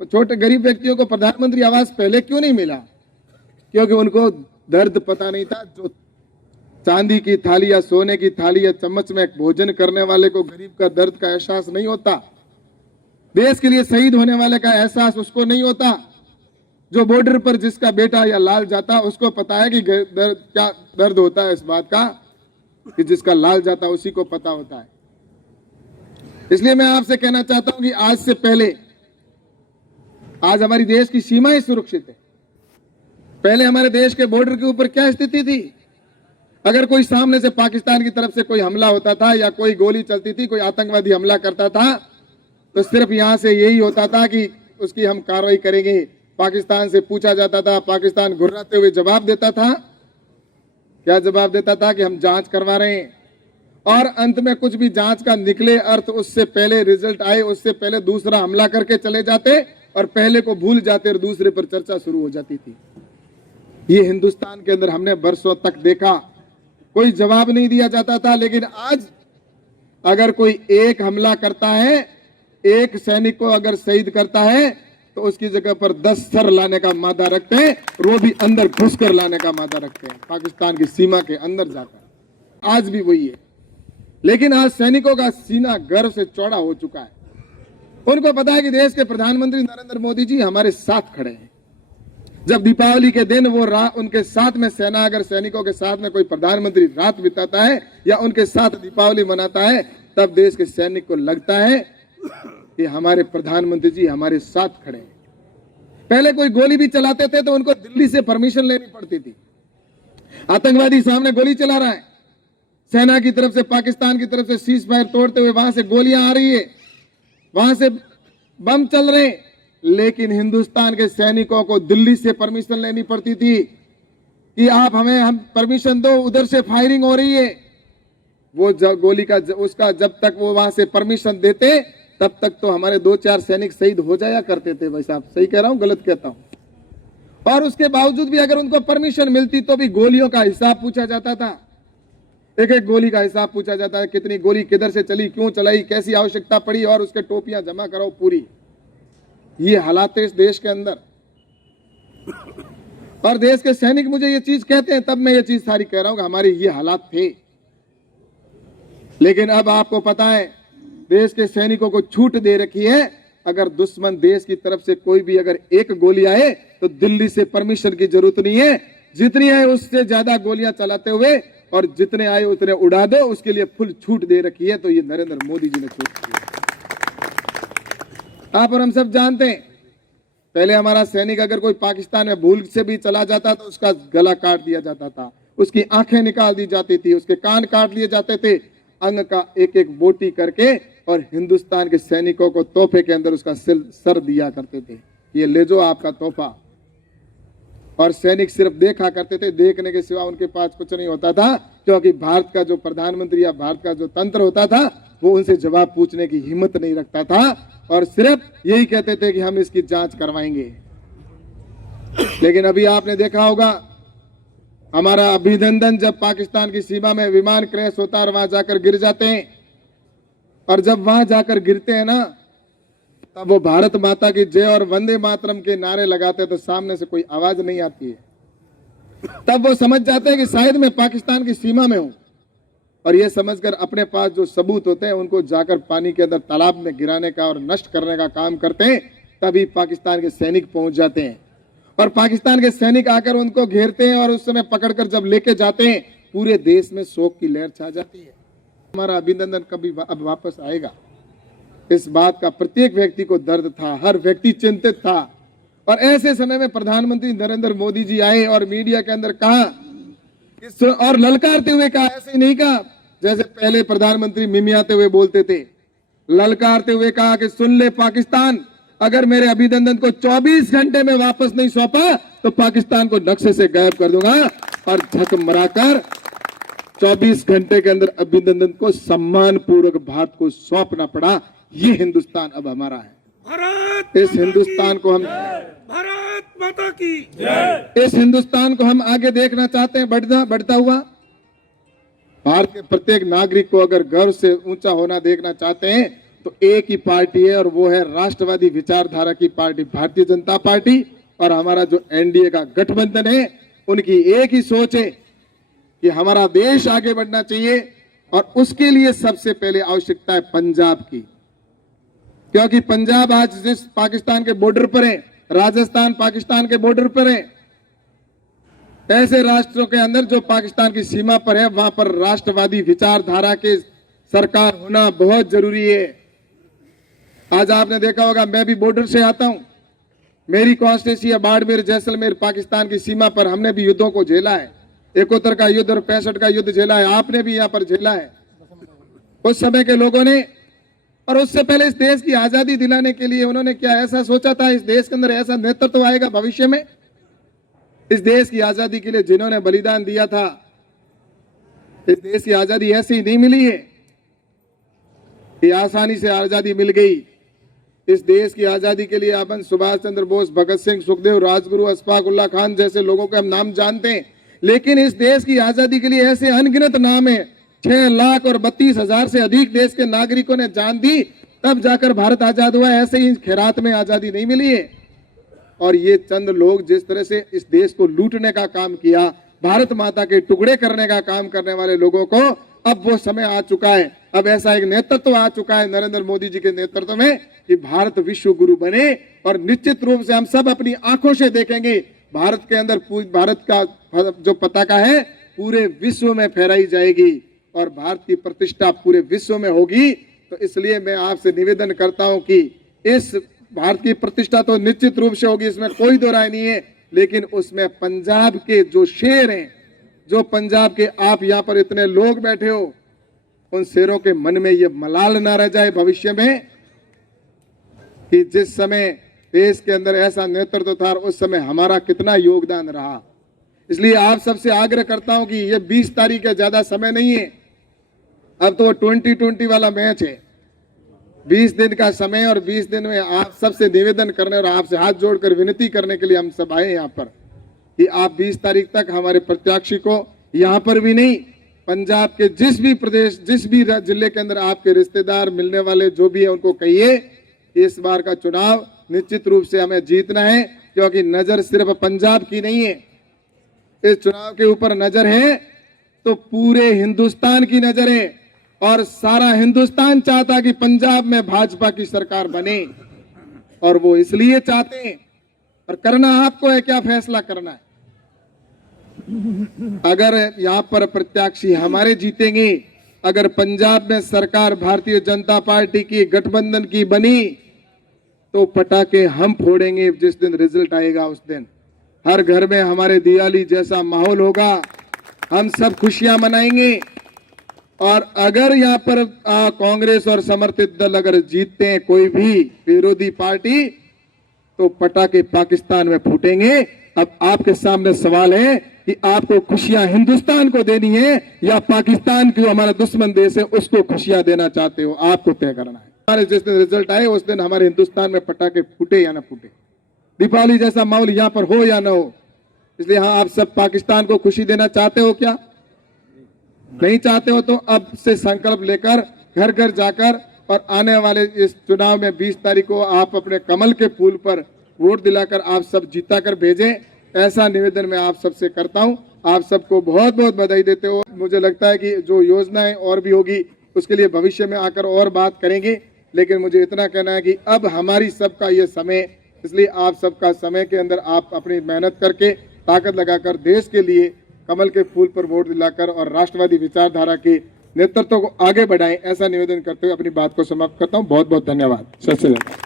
तो छोटे गरीब व्यक्तियों को प्रधानमंत्री आवास पहले क्यों नहीं मिला? क्योंकि उनको दर्द पता नहीं था। जो चांदी की थाली या सोने की थाली या चम्मच में भोजन करने वाले को गरीब का दर्द का एहसास नहीं होता। देश के लिए शहीद होने वाले का एहसास उसको नहीं होता। जो बॉर्डर पर जिसका बेटा या लाल जाता उसको पता है कि क्या दर्द होता है इस बात का, कि जिसका लाल जाता उसी को पता होता है। इसलिए मैं आपसे कहना चाहता हूं कि आज से पहले, आज हमारी देश की सीमाएं सुरक्षित है। पहले हमारे देश के बॉर्डर के ऊपर क्या स्थिति थी? अगर कोई सामने से पाकिस्तान की तरफ से कोई हमला होता था या कोई गोली चलती थी, कोई आतंकवादी हमला करता था, तो सिर्फ यहां से यही होता था कि उसकी हम कार्रवाई करेंगे। पाकिस्तान से पूछा जाता था, पाकिस्तान घुर्राते हुए जवाब देता था। क्या जवाब देता था? कि हम जांच करवा रहे हैं। और अंत में कुछ भी जांच का निकले अर्थ, उससे पहले रिजल्ट आए, उससे पहले दूसरा हमला करके चले जाते और पहले को भूल जाते और दूसरे पर चर्चा शुरू हो जाती थी। ये हिंदुस्तान के अंदर हमने बरसों तक देखा, कोई जवाब नहीं दिया जाता था। लेकिन आज अगर कोई एक हमला करता है, एक सैनिक को अगर शहीद करता है, तो उसकी जगह पर 10 सर लाने का मादा रखते हैं, और वो भी अंदर घुसकर लाने का मादा रखते हैं, पाकिस्तान की सीमा के अंदर जाकर। आज भी वही है। लेकिन आज सैनिकों का सीना गर्व से चौड़ा हो चुका है। उनको पता है कि देश के प्रधानमंत्री नरेंद्र मोदी जी हमारे साथ खड़े हैं। जब दीपावली के दिन वो उनके साथ में सेना, अगर सैनिकों के साथ में कोई प्रधानमंत्री रात बिताता है या उनके साथ दीपावली मनाता है, तब देश के सैनिक को लगता है कि हमारे प्रधानमंत्री जी हमारे साथ खड़े हैं। पहले कोई गोली भी चलाते थे तो उनको दिल्ली से परमिशन लेनी पड़ती थी। आतंकवादी सामने गोली चला रहा है, सेना की तरफ से, पाकिस्तान की तरफ से सीज फायर तोड़ते हुए वहां से गोलियां आ रही है, वहां से बम चल रहे, लेकिन हिंदुस्तान के सैनिकों को दिल्ली से परमिशन लेनी पड़ती थी कि आप हमें हम परमिशन दो, उधर से फायरिंग हो रही है। वो गोली का उसका जब तक वो वहां से परमिशन देते, तब तक तो हमारे 2-4 सैनिक शहीद हो जाया करते थे। भाई साहब, सही कह रहा हूं, गलत कहता हूं? और उसके बावजूद भी अगर उनको परमिशन मिलती तो भी गोलियों का हिसाब पूछा जाता था। एक एक गोली का हिसाब पूछा जाता है, कितनी गोली किधर से चली, क्यों चलाई, कैसी आवश्यकता पड़ी, और उसके टोपियां जमा कराओ पूरी। ये हालात है इस देश के अंदर। और देश के सैनिक मुझे ये चीज कहते हैं, तब मैं ये चीज सारी कह रहा हूं कि हमारे ये हालात थे। लेकिन अब आपको पता है, देश के सैनिकों को छूट दे रखी है। अगर दुश्मन देश की तरफ से कोई भी अगर एक गोली आए तो दिल्ली से परमिशन की जरूरत नहीं है। जितनी आए उससे ज्यादा गोलियां चलाते हुए, और जितने आए उतने उड़ा दो, उसके लिए फुल छूट दे रखी है। तो ये नरेंद्र मोदी जी ने छूट दी है। आप और हम सब जानते हैं, पहले हमारा सैनिक अगर कोई पाकिस्तान में भूल से भी चला जाता तो उसका गला काट दिया जाता था, उसकी आंखें निकाल दी जाती थी, उसके कान काट लिए जाते थे, अंग का एक एक बोटी करके, और हिंदुस्तान के सैनिकों को तोहफे के अंदर उसका सर दिया करते थे, ये ले जो आपका तोहफा। और सैनिक सिर्फ देखा करते थे, देखने के सिवा उनके पास कुछ नहीं होता था, क्योंकि भारत का जो प्रधानमंत्री या भारत का जो तंत्र होता था वो उनसे जवाब पूछने की हिम्मत नहीं रखता था, और सिर्फ यही कहते थे कि हम इसकी जांच करवाएंगे। लेकिन अभी आपने देखा होगा, हमारा अभिनंदन जब पाकिस्तान की सीमा में विमान क्रैश होता है और वहां जाकर गिर जाते हैं, और जब वहां जाकर गिरते हैं ना, तब वो भारत माता की जय और वंदे मातरम के नारे लगाते हैं, तो सामने से कोई आवाज नहीं आती है। तब वो समझ जाते हैं कि शायद मैं पाकिस्तान की सीमा में हूं, और ये समझकर अपने पास जो सबूत होते हैं उनको जाकर पानी के अंदर तालाब में गिराने का और नष्ट करने का काम करते हैं। तभी पाकिस्तान के सैनिक पहुंच जाते हैं, और पाकिस्तान के सैनिक आकर उनको घेरते हैं, और उस समय पकड़कर जब लेके जाते हैं, पूरे देश में शोक की लहर छा जाती है। हमारा अभिनंदन कभी अब वापस आएगा, इस बात का प्रत्येक व्यक्ति को दर्द था, हर व्यक्ति चिंतित था। और ऐसे समय में प्रधानमंत्री नरेंद्र मोदी जी आए और मीडिया के अंदर कहा, और ललकारते हुए कहा, ऐसे ही नहीं कहा जैसे पहले प्रधानमंत्री मिमियाते हुए बोलते थे, ललकारते हुए कहा कि सुन ले पाकिस्तान, अगर मेरे अभिनंदन को 24 घंटे में वापस नहीं सौंपा तो पाकिस्तान को नक्शे से गायब कर दूंगा। और झक मराकर 24 घंटे के अंदर अभिनंदन को सम्मान पूर्वक भारत को सौंपना पड़ा। ये हिंदुस्तान अब हमारा है। इस हिंदुस्तान को हम, भारत माता की, इस हिंदुस्तान को हम आगे देखना चाहते हैं, बढ़ता हुआ। भारत के प्रत्येक नागरिक को अगर गर्व से ऊंचा होना देखना चाहते हैं तो एक ही पार्टी है और वो है राष्ट्रवादी विचारधारा की पार्टी भारतीय जनता पार्टी। और हमारा जो एनडीए का गठबंधन है उनकी एक ही सोच है कि हमारा देश आगे बढ़ना चाहिए और उसके लिए सबसे पहले आवश्यकता है पंजाब की, क्योंकि पंजाब आज जिस पाकिस्तान के बॉर्डर पर है, राजस्थान पाकिस्तान के बॉर्डर पर है, ऐसे राष्ट्रों के अंदर जो पाकिस्तान की सीमा पर है वहां पर राष्ट्रवादी विचारधारा के सरकार होना बहुत जरूरी है। आज आपने देखा होगा, मैं भी बॉर्डर से आता हूं, मेरी कॉन्स्टिट्यूंसी है बाड़मेर जैसलमेर, पाकिस्तान की सीमा पर हमने भी युद्धों को झेला है, 71 का युद्ध और 65 का युद्ध झेला है, आपने भी यहां पर झेला है उस समय के लोगों ने। और उससे पहले इस देश की आजादी दिलाने के लिए उन्होंने क्या ऐसा सोचा था, इस देश के अंदर ऐसा नेतृत्व आएगा भविष्य में? इस देश की आजादी के लिए जिन्होंने बलिदान दिया था, इस देश की आजादी ऐसे ही नहीं मिली है कि आसानी से आजादी मिल गई। इस देश की आजादी के लिए अपन सुभाष चंद्र बोस, भगत सिंह, सुखदेव, राजगुरु, अशफाक उल्लाह खान जैसे लोगों के हम नाम जानते हैं, लेकिन इस देश की आजादी के लिए ऐसे अनगिनत नाम है। 6,32,000 से अधिक देश के नागरिकों ने जान दी, तब जाकर भारत आजाद हुआ। ऐसे ही खैरात में आजादी नहीं मिली है। और ये चंद लोग जिस तरह से इस देश को लूटने का काम किया, भारत माता के टुकड़े करने का काम करने वाले लोगों को अब वो समय आ चुका है, अब ऐसा एक नेतृत्व आ चुका है नरेंद्र मोदी जी के नेतृत्व में कि भारत विश्व गुरु बने। और निश्चित रूप से हम सब अपनी आंखों से देखेंगे भारत के अंदर भारत का जो पताका है पूरे विश्व में फहराई जाएगी और भारत की प्रतिष्ठा पूरे विश्व में होगी। तो इसलिए मैं आपसे निवेदन करता हूं कि इस भारत की प्रतिष्ठा तो निश्चित रूप से होगी, इसमें कोई दो राय नहीं है, लेकिन उसमें पंजाब के जो शेर हैं, जो पंजाब के आप यहाँ पर इतने लोग बैठे हो, उन शेरों के मन में ये मलाल ना रह जाए भविष्य में कि जिस समय देश के अंदर ऐसा नेतृत्व था उस समय हमारा कितना योगदान रहा। इसलिए आप सबसे आग्रह करता हूं कि ये 20 तारीख है, ज्यादा समय नहीं है, अब तो 2020 वाला मैच है। 20 दिन का समय और 20 दिन में आप सबसे निवेदन करने और आपसे हाथ जोड़कर विनती करने के लिए हम सब आए यहाँ पर कि आप 20 तारीख तक हमारे प्रत्याशी को यहाँ पर भी नहीं, पंजाब के जिस भी प्रदेश, जिस भी जिले के अंदर आपके रिश्तेदार मिलने वाले जो भी है उनको कहिए इस बार का चुनाव निश्चित रूप से हमें जीतना है, क्योंकि नजर सिर्फ पंजाब की नहीं है, इस चुनाव के ऊपर नजर है तो पूरे हिंदुस्तान की नजर है। और सारा हिंदुस्तान चाहता कि पंजाब में भाजपा की सरकार बने, और वो इसलिए चाहते हैं। और करना आपको है, क्या फैसला करना है। अगर यहाँ पर प्रत्याशी हमारे जीतेंगे, अगर पंजाब में सरकार भारतीय जनता पार्टी की गठबंधन की बनी, तो पटाखे हम फोड़ेंगे। जिस दिन रिजल्ट आएगा उस दिन हर घर में हमारे दिवाली जैसा माहौल होगा, हम सब खुशियां मनाएंगे। और अगर यहाँ पर कांग्रेस और समर्थित दल अगर जीतते हैं, कोई भी विरोधी पार्टी, तो पटाखे पाकिस्तान में फूटेंगे। अब आपके सामने सवाल है कि आपको खुशियां हिंदुस्तान को देनी है या पाकिस्तान की हमारा दुश्मन देश है उसको खुशियां देना चाहते हो, आपको तय करना है। हमारे जिस दिन रिजल्ट आए उस दिन हमारे हिंदुस्तान में पटाखे फूटे या ना फूटे, दीपावली जैसा माहौल यहाँ पर हो या ना हो। इसलिए हाँ, आप सब पाकिस्तान को खुशी देना चाहते हो क्या? नहीं चाहते हो तो अब से संकल्प लेकर घर घर जाकर और आने वाले इस चुनाव में 20 तारीख को आप अपने कमल के फूल पर वोट दिलाकर आप सब जीता कर भेजें, ऐसा निवेदन मैं आप सबसे करता हूं। आप सबको बहुत बहुत बधाई देते हो। मुझे लगता है कि जो योजनाएं और भी होगी उसके लिए भविष्य में आकर और बात करेंगे, लेकिन मुझे इतना कहना है कि अब हमारी सबका ये समय, इसलिए आप सबका समय के अंदर आप अपनी मेहनत करके ताकत लगाकर देश के लिए कमल के फूल पर वोट दिलाकर और राष्ट्रवादी विचारधारा के नेतृत्व को आगे बढ़ाएं, ऐसा निवेदन करते हुए अपनी बात को समाप्त करता हूं। बहुत बहुत धन्यवाद। सत श्री अकाल।